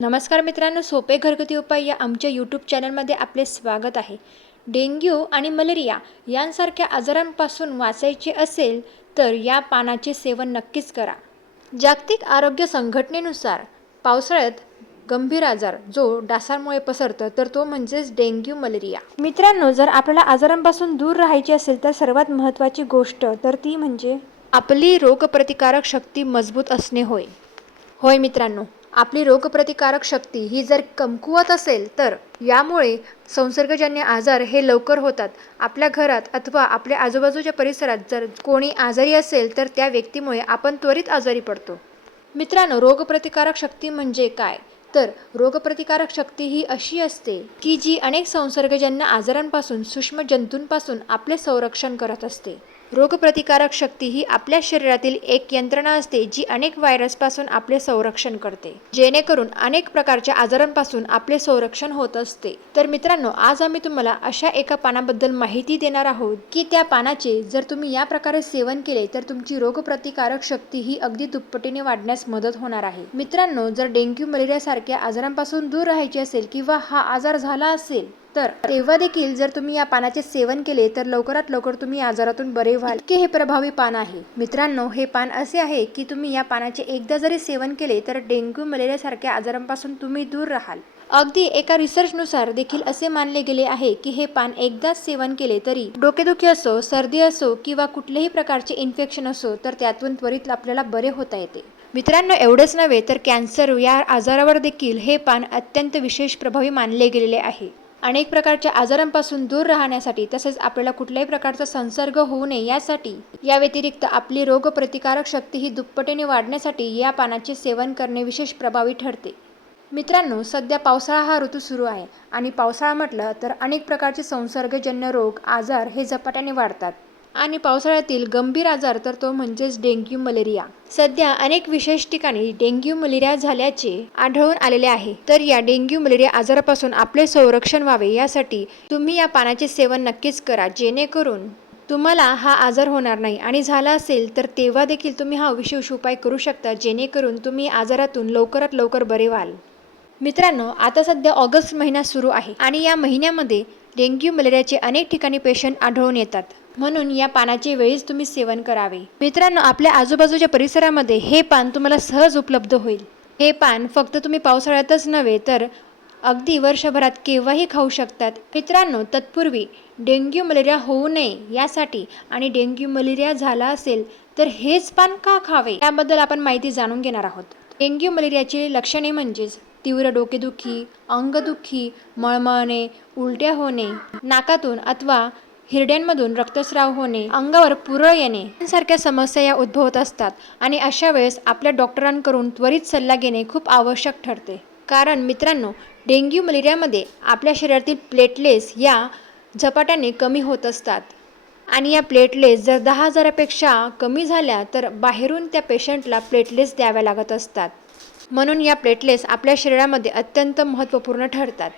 नमस्कार मित्रांनो सोपे घरगुती उपाय या आमच्या यूट्यूब चॅनलमध्ये आपले स्वागत आहे. डेंग्यू आणि मलेरिया यांसारख्या आजारांपासून वाचायचे असेल तर या पानाचे सेवन नक्कीच करा. जागतिक आरोग्य संघटनेनुसार पावसाळ्यात गंभीर आजार जो डासांमुळे पसरतं तर तो म्हणजेच डेंग्यू मलेरिया. मित्रांनो जर आपल्याला आजारांपासून दूर राहायचे असेल तर सर्वात महत्त्वाची गोष्ट तर ती म्हणजे आपली रोगप्रतिकारक शक्ती मजबूत असणे होय. होय मित्रांनो. आपली रोगप्रतिकारक शक्ती ही जर कमकुवत असेल तर यामुळे संसर्गजन्य आजार हे लवकर होतात. आपल्या घरात अथवा आपल्या आजूबाजूच्या परिसरात जर कोणी आजारी असेल तर त्या व्यक्तीमुळे आपण त्वरित आजारी पडतो. मित्रांनो रोगप्रतिकारक शक्ती म्हणजे काय? तर रोगप्रतिकारक शक्ती ही अशी असते की जी अनेक संसर्गजन्य आजारांपासून सूक्ष्म जंतूंपासून आपले संरक्षण करत असते. रोगप्रतिकारक शक्ती ही आपल्या शरीरातील एक यंत्रणा असते जी अनेक व्हायरसपासून आपले संरक्षण करते. जेणेकरून अनेक प्रकारच्या आजारांपासून आपले संरक्षण होत असते. तर मित्रांनो आज आम्ही तुम्हाला अशा एका पानाबद्दल माहिती देणार आहोत की त्या पानाचे जर तुम्ही या प्रकारे सेवन केले तर तुमची रोगप्रतिकारक शक्ती ही अगदी दुप्पटीने वाढण्यास मदत होणार आहे. मित्रांनो जर डेंग्यू मलेरिया सारख्या आजारांपासून दूर राहायचे असेल किंवा हा आजार झाला असेल तर तेव्हा देखील जर तुम्ही या पानाचे सेवन केले तर लवकरात लवकर तुम्ही आजारातून बरे व्हाल. इतके हे प्रभावी पान आहे. मित्रांनो हे पान असे आहे की तुम्ही या पानाचे एकदा जरी सेवन केले तर डेंग्यू मलेरिया सारख्या आजारांपासून तुम्ही दूर राहाल. अगदी एका रिसर्चनुसार देखील असे मानले गेले आहे की हे पान एकदाच सेवन केले तरी डोकेदुखी असो सर्दी असो किंवा कुठल्याही प्रकारचे इन्फेक्शन असो तर त्यातून त्वरित आपल्याला बरे होता येते. मित्रांनो एवढेच नव्हे तर कॅन्सर या आजारावर देखील हे पान अत्यंत विशेष प्रभावी मानले गेलेले आहे. अनेक प्रकारच्या आजारांपासून दूर राहण्यासाठी तसेच आपल्याला कुठल्याही प्रकारचा संसर्ग होऊ नये यासाठी या व्यतिरिक्त आपली रोगप्रतिकारक शक्ती ही दुप्पटीने वाढण्यासाठी या पानाचे सेवन करणे विशेष प्रभावी ठरते. मित्रांनो सध्या पावसाळा हा ऋतू सुरू आहे आणि पावसाळा म्हटलं तर अनेक प्रकारचे संसर्गजन्य रोग आजार हे झपाट्याने वाढतात. आणि पावसाळ्यातील गंभीर आजार तर तो म्हणजेच डेंग्यू मलेरिया. सध्या अनेक विशेष ठिकाणी डेंग्यू मलेरिया झाल्याचे आढळून आलेले आहे. तर या डेंग्यू मलेरिया आजारापासून आपले संरक्षण व्हावे यासाठी तुम्ही या पानाचे सेवन नक्कीच करा जेणेकरून तुम्हाला हा आजार होणार नाही. आणि झाला असेल तर तेव्हा देखील तुम्ही हा विशेष उपाय करू शकता जेणेकरून तुम्ही आजारातून लवकरात लवकर बरे व्हाल. मित्रांनो आता सध्या ऑगस्ट महिना सुरू आहे आणि या महिन्यामध्ये डेंग्यू मलेरियाचे अनेक ठिकाणी पेशंट आढळून येतात. म्हणून या पानाचे वेळीच तुम्ही सेवन करावे. मित्रांनो आपल्या आजूबाजूच्या परिसरामध्ये हे पान तुम्हाला सहज उपलब्ध होईल. हे पान फक्त तुम्ही पावसाळ्यातच नव्हे तर अगदी वर्षभरात केव्हाही खाऊ शकतात. मित्रांनो तत्पूर्वी डेंग्यू मलेरिया होऊ नये यासाठी आणि डेंग्यू मलेरिया झाला असेल तर हेच पान का खावे? याबद्दल आपण माहिती जाणून घेणार आहोत. डेंग्यू मलेरियाची लक्षणे म्हणजेच तीव्र डोकेदुखी अंगदुखी मळमळणे उलट्या होणे नाकातून अथवा हिरड्यांमधून रक्तस्राव होणे अंगावर पुरळ येणे यांसारख्या समस्या या उद्भवत असतात आणि अशा वेळेस आपल्या डॉक्टरांकडून त्वरित सल्ला घेणे खूप आवश्यक ठरते. कारण मित्रांनो डेंग्यू मलेरियामध्ये आपल्या शरीरातील प्लेटलेस या झपाट्याने कमी होत असतात. आणि या प्लेटलेस जर दहा हजारापेक्षा कमी झाल्या तर बाहेरून त्या पेशंटला प्लेटलेस द्याव्या लागत असतात. म्हणून या प्लेटलेस आपल्या शरीरामध्ये अत्यंत महत्त्वपूर्ण ठरतात.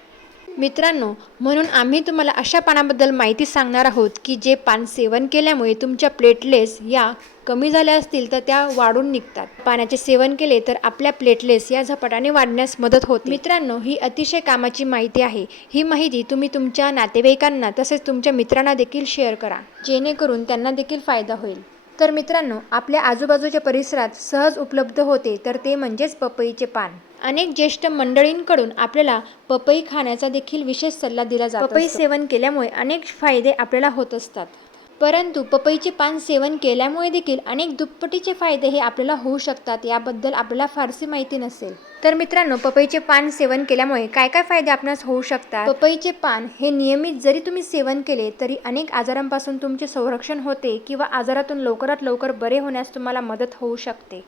मित्रांनो म्हणून आम्ही तुम्हाला अशा पानाबद्दल माहिती सांगणार आहोत की जे पान सेवन केल्यामुळे तुमच्या प्लेटलेस या कमी झाल्या असतील तर त्या वाढून निघतात. पाण्याचे सेवन केले तर आपल्या प्लेटलेस या झपाट्याने वाढण्यास मदत होते. मित्रांनो ही अतिशय कामाची माहिती आहे. ही माहिती तुम्ही तुमच्या नातेवाईकांना तसेच तुमच्या मित्रांना देखील शेअर करा. जेणेकरून त्यांना देखील फायदा होईल. तर मित्रांनो आपल्या आजूबाजूच्या परिसरात सहज उपलब्ध होते तर ते म्हणजेच पपईचे पान. अनेक ज्येष्ठ मंडळींकडून आपल्याला पपई खाण्याचा देखील विशेष सल्ला दिला जातो पपई सेवन केल्यामुळे अनेक फायदे आपल्याला होत असतात. परंतु पपईचे पान सेवन केल्यामुळे देखील अनेक दुप्पटीचे फायदे हे आपल्याला होऊ शकतात याबद्दल आपल्याला फारशी माहिती नसेल. तर मित्रांनो पपईचे पान सेवन केल्यामुळे काय काय फायदे आपणास होऊ शकतात? पपईचे पान हे नियमित जरी तुम्ही सेवन केले तरी अनेक आजारांपासून तुमचे संरक्षण होते किंवा आजारातून लवकरात लवकर बरे होण्यास तुम्हाला मदत होऊ शकते.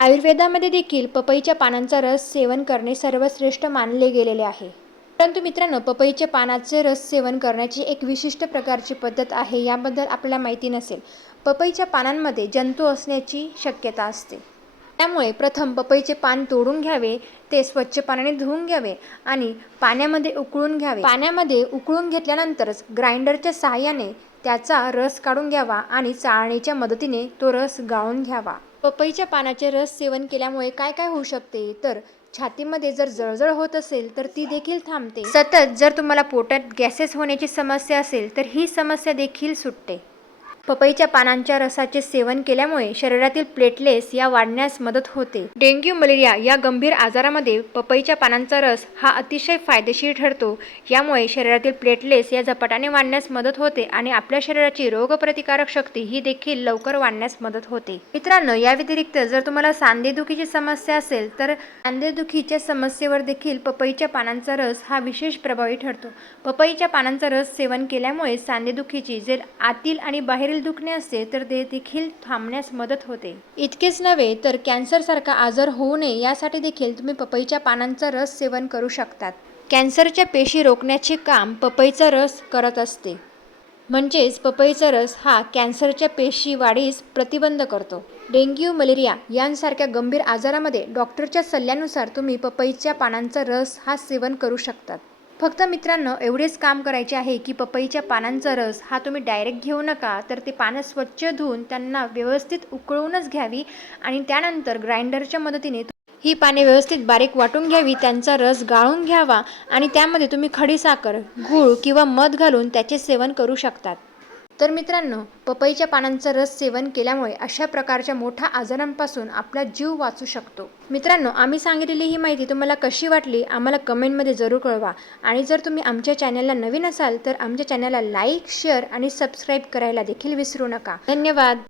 आयुर्वेदामध्ये देखील पपईच्या पानांचा रस सेवन करणे सर्वश्रेष्ठ मानले गेलेले आहे. परंतु मित्रांनो पपईच्या पानाचे रस सेवन करण्याची एक विशिष्ट प्रकारची पद्धत आहे याबद्दल आपल्याला माहिती नसेल. पपईच्या पानांमध्ये जंतू असण्याची शक्यता असते. त्यामुळे प्रथम पपईचे पान तोडून घ्यावे ते स्वच्छ पाण्याने धुवून घ्यावे आणि पाण्यामध्ये उकळून घ्यावे. पाण्यामध्ये उकळून घेतल्यानंतरच ग्राइंडरच्या सहाय्याने त्याचा रस काढून घ्यावा आणि चाळणीच्या मदतीने तो रस गाळून घ्यावा. पपईच्या पानाचे रस सेवन केल्यामुळे काय काय होऊ शकते? तर छातीमध्ये जर जळजळ होत असेल तर ती देखील थांबते. सतत जर तुम्हाला पोटात गॅसेस होण्याची समस्या असेल तर ही समस्या देखील सुटते. पपईच्या पानांच्या रसाचे सेवन केल्यामुळे शरीरातील प्लेटलेस या वाढण्यास मदत होते. डेंग्यू मलेरिया या गंभीर आजारामध्ये पपईच्या पानांचा रस हा अतिशय फायदेशीर ठरतो. यामुळे शरीरातील प्लेटलेस या झपाट्याने वाढण्यास मदत होते आणि आपल्या शरीराची रोगप्रतिकारक शक्ती ही देखील लवकर वाढण्यास मदत होते. मित्रांनो या व्यतिरिक्त जर तुम्हाला सांधेदुखीची समस्या असेल तर सांधेदुखीच्या समस्येवर देखील पपईच्या पानांचा रस हा विशेष प्रभावी ठरतो. पपईच्या पानांचा रस सेवन केल्यामुळे सांधेदुखीची जे आतील आणि बाहेरील दुखणे असते तर ते देखील थांबण्यास मदत होते. इतकेच नव्हे तर कॅन्सरसारखा आजार होऊ नये यासाठी देखील तुम्ही पपईच्या पानांचा रस सेवन करू शकतात. कॅन्सरच्या पेशी रोखण्याचे काम पपईचा रस करत असते. म्हणजेच पपईचा रस हा कॅन्सरच्या पेशी वाढीस प्रतिबंध करतो. डेंग्यू मलेरिया यांसारख्या गंभीर आजारामध्ये डॉक्टरच्या सल्ल्यानुसार तुम्ही पपईच्या पानांचा रस हा सेवन करू शकतात. फक्त मित्रांनो एवढेच काम करायचे आहे की पपईच्या पानांचा रस हा तुम्ही डायरेक्ट घेऊ नका. तर ते पानं स्वच्छ धुवून त्यांना व्यवस्थित उकळूनच घ्यावी आणि त्यानंतर ग्राइंडरच्या मदतीने ही पाने व्यवस्थित बारीक वाटून घ्यावी त्यांचा रस गाळून घ्यावा आणि त्यामध्ये तुम्ही खडीसाखर गूळ किंवा मध घालून त्याचे सेवन करू शकतात. तर मित्रांनो पपईच्या पानांचा रस सेवन केल्यामुळे अशा प्रकारच्या मोठ्या आजारांपासून आपला जीव वाचू शकतो. मित्रांनो आम्ही सांगितलेली ही माहिती तुम्हाला कशी वाटली आम्हाला कमेंटमध्ये जरूर कळवा. आणि जर तुम्ही आमच्या चॅनलला नवीन असाल तर आमच्या चॅनलला लाईक शेअर आणि सबस्क्राईब करायला देखील विसरू नका. धन्यवाद.